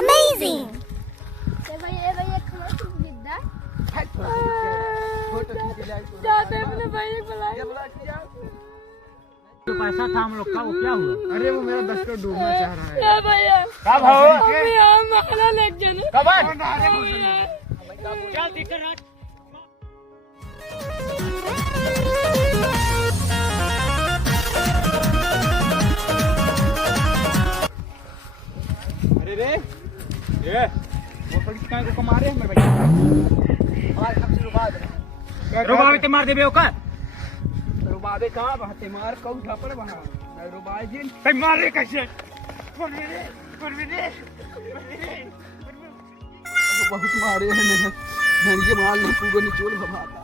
Amazing. जो पैसा था हम लोग का वो क्या हुआ? अरे वो मेरा 10 करोड़ डूबना चाह रहा है। भैया कब हो? मारा लग जाना। कब? क्या दिक्कत है? अरे रे ये वो पुलिस का को मारे हमें भाई। आज हमसे रुबा दे। रुबावे ते मार देबे ओका। रुबा दे कहां बहते मार कौ झापड़ बना। रुबाई जी ते मारे कैसे? बहुत मारे हैं नहीं के माल नहीं पूरा निचोड़ भगाता।